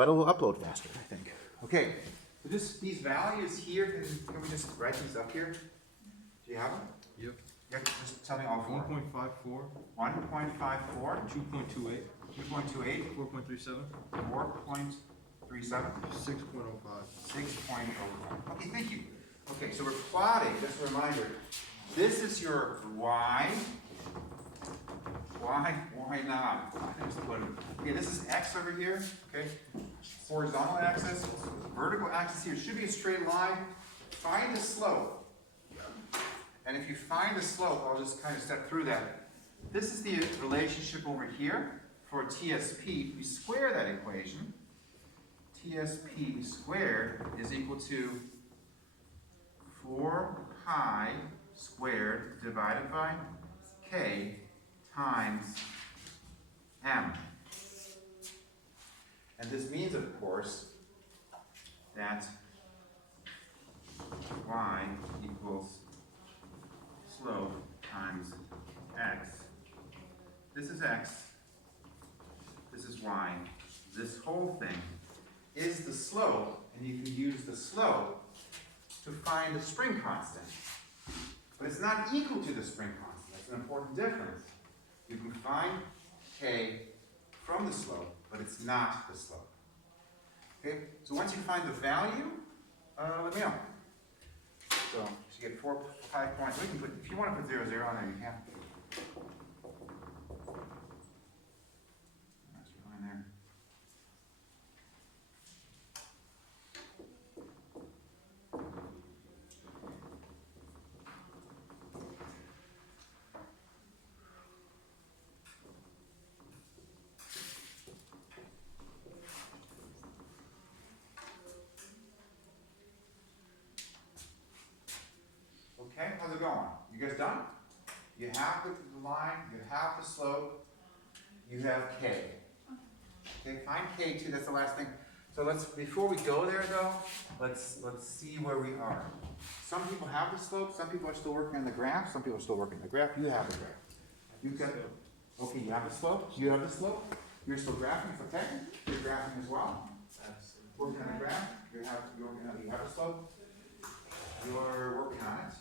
but it'll upload faster, I think. Okay, so these values here, can we just write these up here? Do you have them? Yep. Yeah, just tell me all four. 1.54, 1.54, 2.28, 2.28, 4.37, 4.37, 6.05. 6.05. Okay, thank you. Okay, so we're plotting, just a reminder, this is your y. Why not? Okay, this is x over here, okay? Horizontal axis, vertical axis here should be a straight line. Find the slope. And if you find the slope, I'll just kind of step through that. This is the relationship over here for TSP. If you square that equation, TSP squared is equal to 4 pi squared divided by k times m. And this means, of course, that y equals slope times x. This is x, this is y. This whole thing is the slope, and you can use the slope to find the spring constant. But it's not equal to the spring constant. That's an important difference. You can find k from the slope, but it's not the slope. Okay, so once you find the value, let me know. So you get 5 points. We can put, if you want to put 0, 0 on there, you can. That's your line there. Okay, how's it going? You guys done? You have the line, you have the slope, you have k. Okay, find k too, that's the last thing. So before we go there though, let's see where we are. Some people have the slope, some people are still working on the graph, some people are still working on the graph. You have the graph. You got, okay, you have the slope, you have the slope, you're still graphing, it's okay? You're graphing as well. Working on the graph, you have the slope, you're working on it.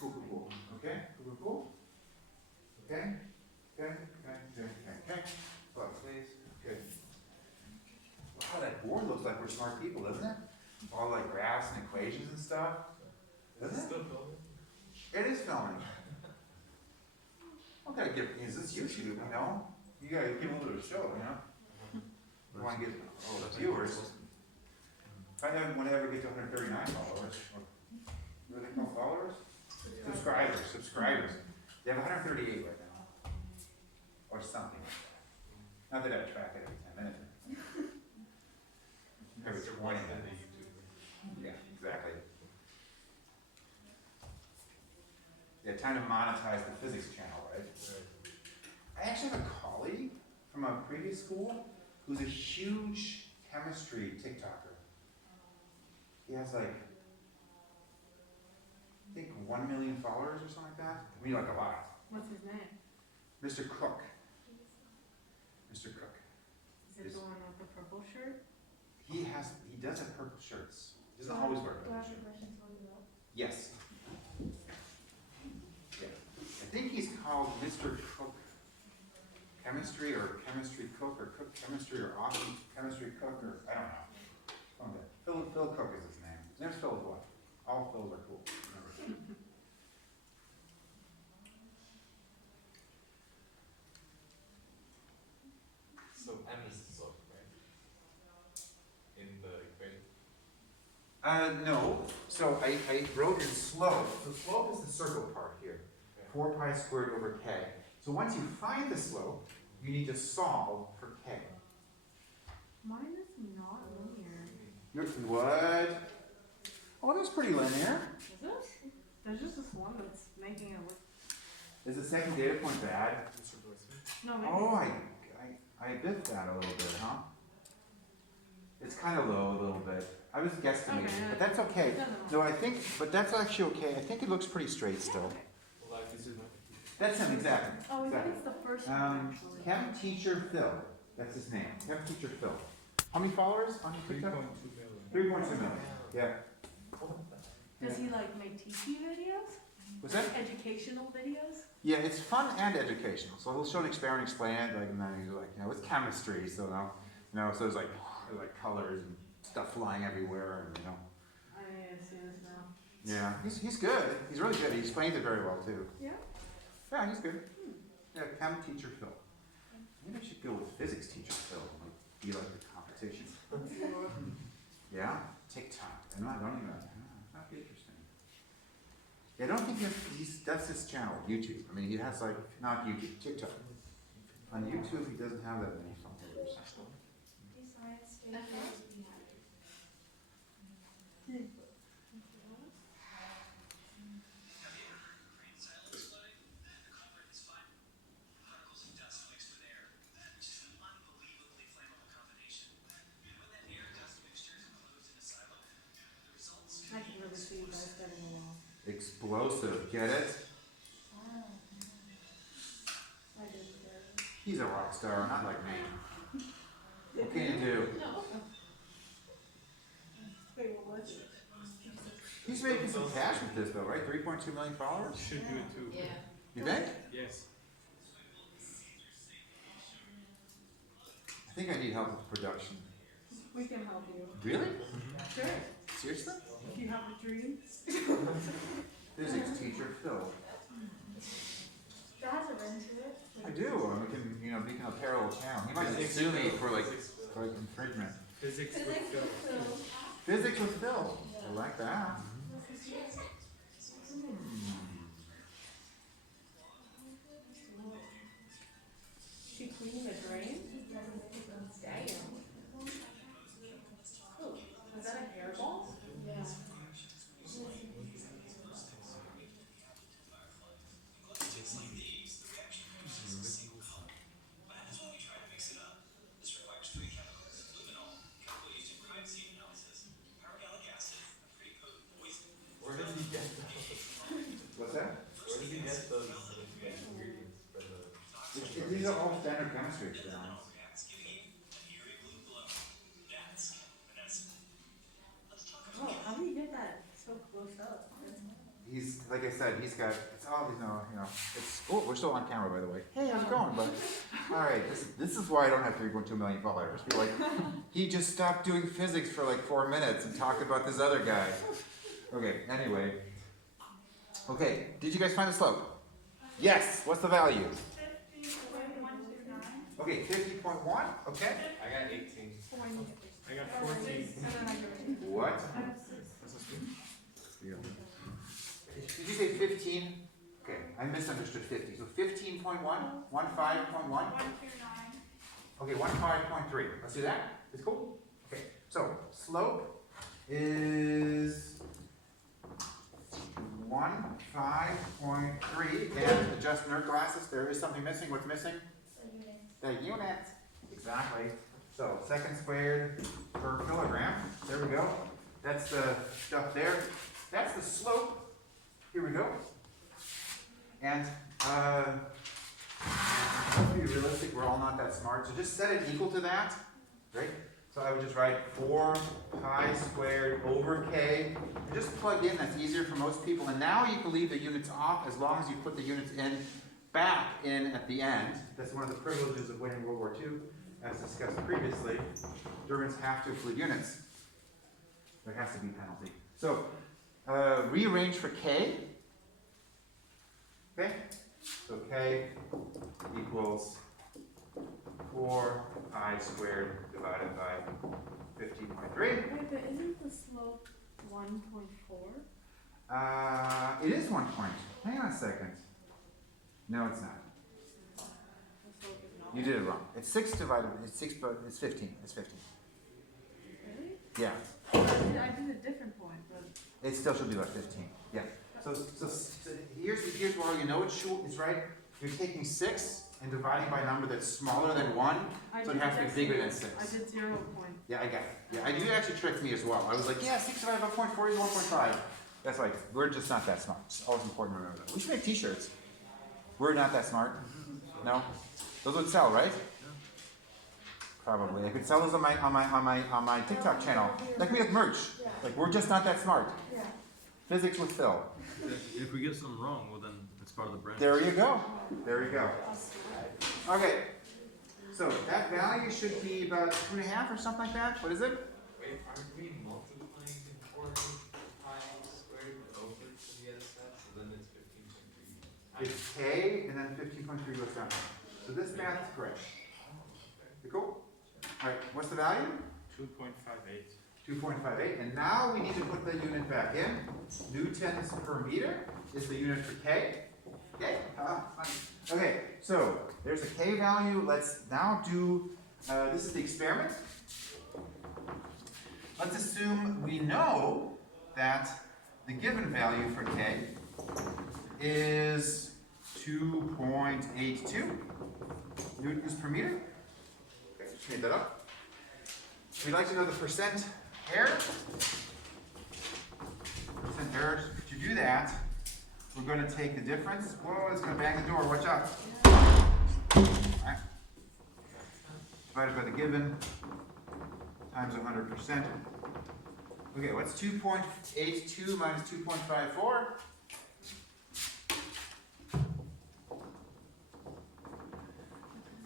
Cool, cool, cool. Okay? Cool, cool, cool. Okay? Okay, okay, okay, okay. Look, please. Good. Wow, that board looks like we're smart people, doesn't it? All like graphs and equations and stuff. Doesn't it? Still filming? It is filming. Okay, is this YouTube, you know? You gotta give a little bit of a show, you know? You wanna get all the viewers. If I ever get to 139 followers, what do they call followers? Subscribers. They have 138 right now. Or something like that. Not that I track it every 10 minutes. Every 20 minutes. Yeah, exactly. Yeah, time to monetize the physics channel, right? I actually have a colleague from a previous school who's a huge chemistry TikToker. He has like, I think 1 million followers or something like that. I mean, like a lot. What's his name? Mr. Cook. Mr. Cook. Is it the one with the purple shirt? He does have purple shirts. He doesn't always wear purple shirts. Yes. Yeah. I think he's called Mr. Cook Chemistry or Chemistry Cook or Cook Chemistry or Awesome Chemistry Cook or I don't know. Phil Cook is his name. His name's Phil as well. All Phils are cool. So m is the slope, right? In the equation? No. So I wrote in slope. So slope is the circle part here. 4 pi squared over k. So once you find the slope, you need to solve for k. Mine is not linear. What? Oh, that's pretty linear. Is it? There's just this one that's making it look. Is the second data point bad? No, maybe. Oh, I biffed that a little bit, huh? It's kind of low a little bit. I was guesstimating, Okay. but that's okay. No, but that's actually okay. I think it looks pretty straight still. Okay. Well, like this is my That's him, exactly. Oh, we think Exactly. it's the first one actually. Chem teacher Phil. That's his name. Chem Teacher Phil. How many followers on TikTok? 3.2 million. 3.2 million. Yeah. Does he like make teaching videos? What's that? Educational videos? Yeah, it's fun and educational. So he'll show an experiment, explain it, like, and then he's like, it's chemistry, so so there's like colors and stuff flying everywhere, and I see this now. Yeah, he's good. He's really good. He explains it very well too. Yeah? Yeah, he's good. Yeah, Chem Teacher Phil. Maybe I should go with Physics Teacher Phil. Like, be like the competition. Yeah, TikTok. I don't even. That'd be interesting. Yeah, I don't think that's his channel, YouTube. I mean, he has like, not YouTube, TikTok. On YouTube, he doesn't have that many followers. I can really see you guys getting along. Explosive, get it? I didn't get it. He's a rock star, not like me. What can you do? Wait, well, what's it? He's making some cash with this though, right? 3.2 million followers? Should do it too. You think? Yes. I think I need help with production. We can help you. Really? Sure. Seriously? If you have a dream. Physics teacher Phil. That has a ring to it. I do. We can, become a parallel channel. He might sue me for infringement. Physics with Phil. Physics with Phil. I like that. She cleaned the drain? Damn. Oh, is that a hairball? Yeah. Where does he get those? What's that? Where does he get those ingredients for the? These are all standard chemistry experiments. Oh, how do you get that so close up? He's, like I said, he's got, it's all, it's, oh, we're still on camera, by the way. Hey, how's it going, bud? All right, this is why I don't have 3.2 million followers. He just stopped doing physics for like 4 minutes and talked about this other guy. Okay, anyway. Okay, did you guys find the slope? Yes, what's the value? 50.129. Okay, 50.1, okay. I got 18. I got 14. What? Did you say 15? Okay, I misunderstood 50. So 15.1, 15.1? 129. Okay, 15.3. Let's do that. It's cool. Okay, so slope is 15.3. And adjust nerd glasses. There is something missing. What's missing? The unit. Exactly. So second squared per kilogram. There we go. That's the stuff there. That's the slope. Here we go. And let's be realistic, we're all not that smart. So just set it equal to that, right? So I would just write 4 pi squared over k. And just plug in, that's easier for most people. And now you can leave the units off as long as you put the units back in at the end. That's one of the privileges of winning World War II, as discussed previously. Germans have to include units. There has to be penalty. So rearrange for k. Okay? So k equals 4 pi squared divided by 15.3. Wait, but isn't the slope 1.4? It is 1 point. Hang on a second. No, it's not. The slope is not. You did it wrong. It's 6 divided, it's 6, but it's 15. It's 15. Really? Yeah. I did a different point, but. It still should be like 15. Yeah. So here's where you know it's right. You're taking 6 and dividing by a number that's smaller than 1, so it has to be bigger than 6. I did 0 point. Yeah, I got it. Yeah, you actually tricked me as well. I was like, yeah, 6 divided by 0.4 is 1.5. That's like, we're just not that smart. It's always important to remember that. We should make t-shirts. We're not that smart. No? Those would sell, right? probably. I could sell those on my TikTok channel. Like we have merch. Like we're just not that smart. Yeah. Physics with Phil. If we get something wrong, well then it's part of the brand. There you go. There you go. Okay. So that value should be about 2.5 or something like that. What is it? Wait, aren't we multiplying in 4 times squared over to the other side? So then it's 15.3. It's K and then 15.3 goes down. So this math is correct. You cool? All right. What's the value? 2.58. 2.58. And now we need to put the unit back in. Newtons per meter is the unit for K. Okay? Okay, so there's a K value. Let's now do, this is the experiment. Let's assume we know that the given value for K is 2.82 newtons per meter. Okay, just made that up. We'd like to know the percent error. Percent error. To do that, we're going to take the difference. Whoa, it's going to bang the door. Watch out. Alright. Divided by the given times 100%. Okay, what's 2.82 minus 2.54?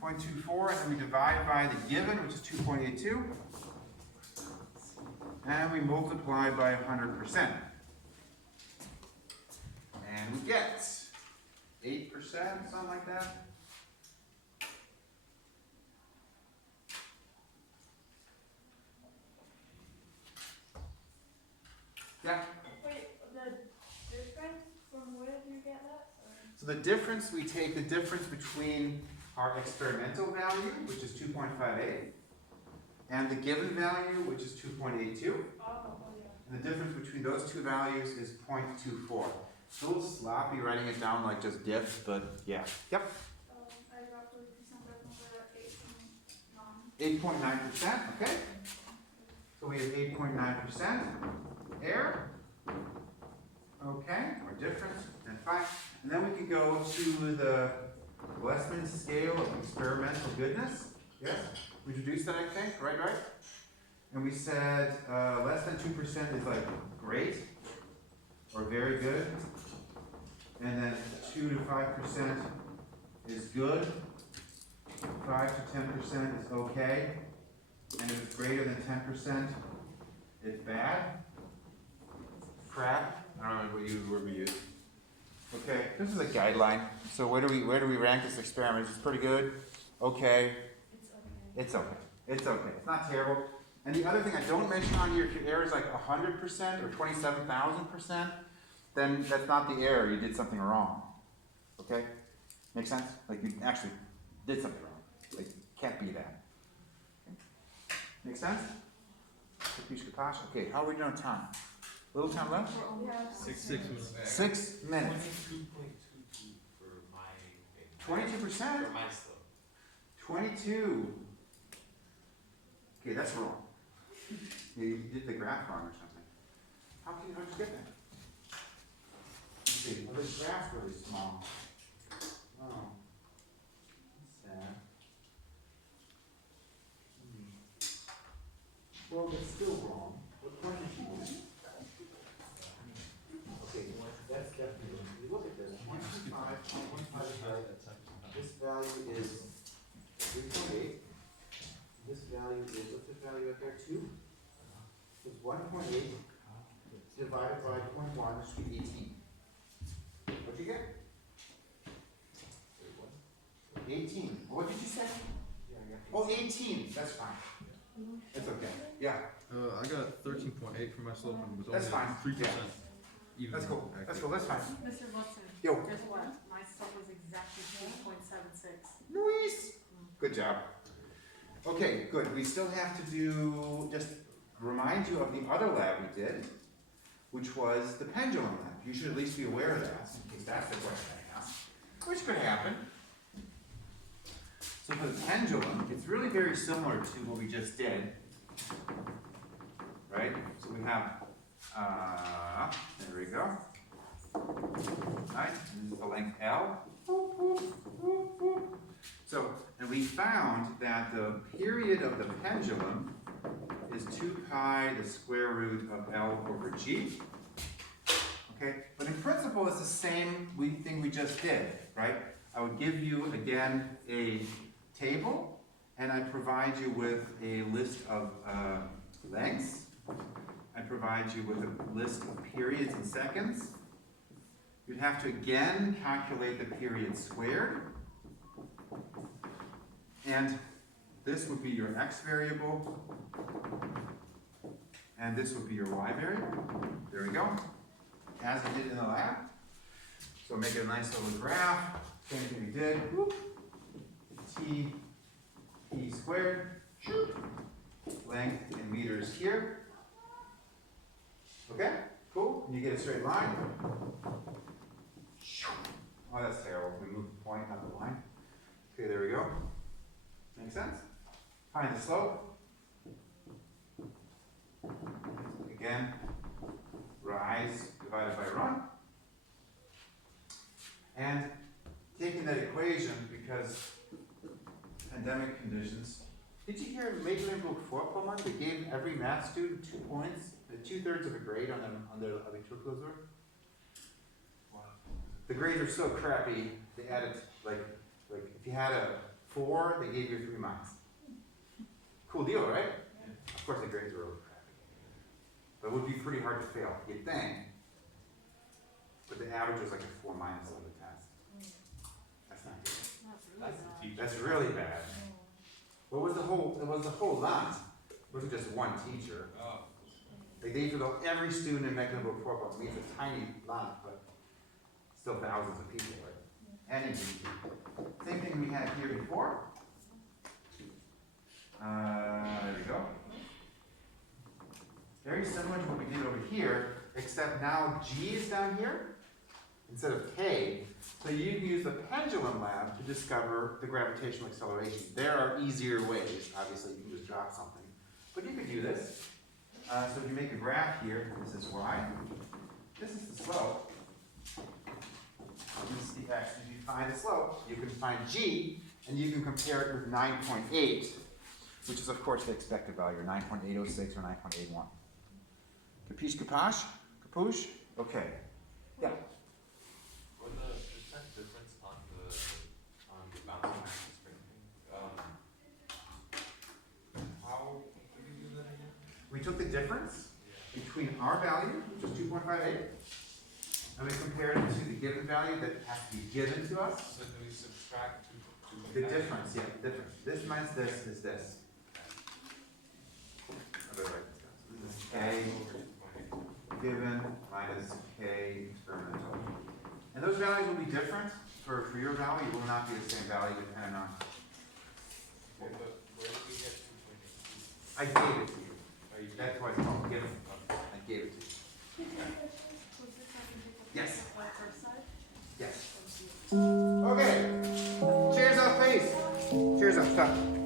0.24, and then we divide by the given, which is 2.82. And we multiply by 100%. And we get 8%, something like that. Yeah. Wait, the difference from where did you get that? So the difference, we take the difference between our experimental value, which is 2.58, and the given value, which is 2.82. Yeah. And the difference between those two values is 0.24. It's a little sloppy writing it down like just diff, but yeah. Yep. I got 8.9%, 8.9%, okay. So we have 8.9% error. Okay, our difference, and 5. And then we could go to the Westman scale of experimental goodness. Yes? We introduced that, I think, right? And we said less than 2% is like great or very good. And then 2 to 5% is good. 5 to 10% is okay. And if it's greater than 10%, it's bad. Crap. I don't know what word we use. Okay, this is a guideline. So where do we rank this experiment? It's pretty good. Okay. It's okay. It's okay. It's not terrible. And the other thing I don't mention on here, if your error is like 100% or 27,000%, then that's not the error. You did something wrong. Okay? Make sense? Like you actually did something wrong. Like it can't be that. Okay. Make sense? Okay, how are we doing on time? Little time left? Yeah. 6 minutes. 6 minutes. 22.22 for my 22%? for my slope. 22. Okay, that's wrong. You did the graph wrong or something. How'd you get that? Let's see, well, this graph's really small. Oh. That's sad. Well, it's still wrong. What point did you lose? Okay, that's definitely wrong. You look at this, 1.5 is right. This value is 3.8. This value is, what's the value up there, 2? It's 1.8 divided by 0.1, which should be 18. What'd you get? 18. What did you say? Oh, 18. That's fine. It's okay. Yeah, I got 13.8 for my slope and was that's only fine. 3% Yeah. even. That's cool. That's accurate. cool. That's fine. Mr. Wilson, Yo, guess what? My slope was exactly 2.76. Luis. Good job. Okay, good. We still have to do, just remind you of the other lab we did, which was the pendulum lab. You should at least be aware of that, in case that's the question I asked, which could happen. So for the pendulum, it's really very similar to what we just did, right? So we have, there we go. Right, and this is the length L. So, and we found that the period of the pendulum is 2 pi the square root of L over G. Okay, but in principle, it's the same thing we just did, right? I would give you, again, a table, and I provide you with a list of lengths. I provide you with a list of periods in seconds. You'd have to again calculate the period squared. And this would be your x variable. And this would be your y variable. There we go. As we did in the lab. So make it a nice little graph. Same thing we did. Whoop. T squared. Length in meters here. Okay, cool. And you get a straight line. Oh, that's terrible. We move the point, not the line. Okay, there we go. Make sense? Find the slope. Again, rise divided by run. And taking that equation, because pandemic conditions, did you hear Mecklenburg-Vorpommern? They gave every math student 2 points, 2/3 of a grade on their Abiturklausur. The grades are so crappy, they added, like if you had a 4, they gave you 3 marks. Cool deal, right? Yeah. Of course the grades are really crappy. But it would be pretty hard to fail, you'd think. But the average was like a 4- on the test. That's not good. That's really bad. That's really bad. What was it was the whole lot. It wasn't just one teacher. Oh. Like they filled out every student in Mecklenburg-Vorpommern. I mean, it's a tiny lot, but still thousands of people, right? Anyway, same thing we had here before. There we go. Very similar to what we did over here, except now G is down here instead of K. So you can use the pendulum lab to discover the gravitational acceleration. There are easier ways. Obviously, you can just drop something. But you could do this. So if you make a graph here, this is y. This is the slope. This is the x. If you find the slope, you can find g, and you can compare it with 9.8, which is, of course, the expected value, or 9.806 or 9.81. Capiche, capache? Capuche? Okay. Yeah. For the percent difference on the bouncing back and spring thing, how did you do that again? We took the difference Yeah. between our value, which is 2.58, and we compared it to the given value that has to be given to us. So do we subtract The difference, yeah, the difference. This minus this is this. How do I write this down? So this is K given minus K experimental. And those values will be different. For your value, it will not be the same value depending on. Okay, but where did we get 2.8? I gave it to you. Are you That's why it's called given. I gave it to you. Was this I can pick up Yes. the first side? Yes. Thank you. Okay. Cheers up, please. Cheers up. Stop.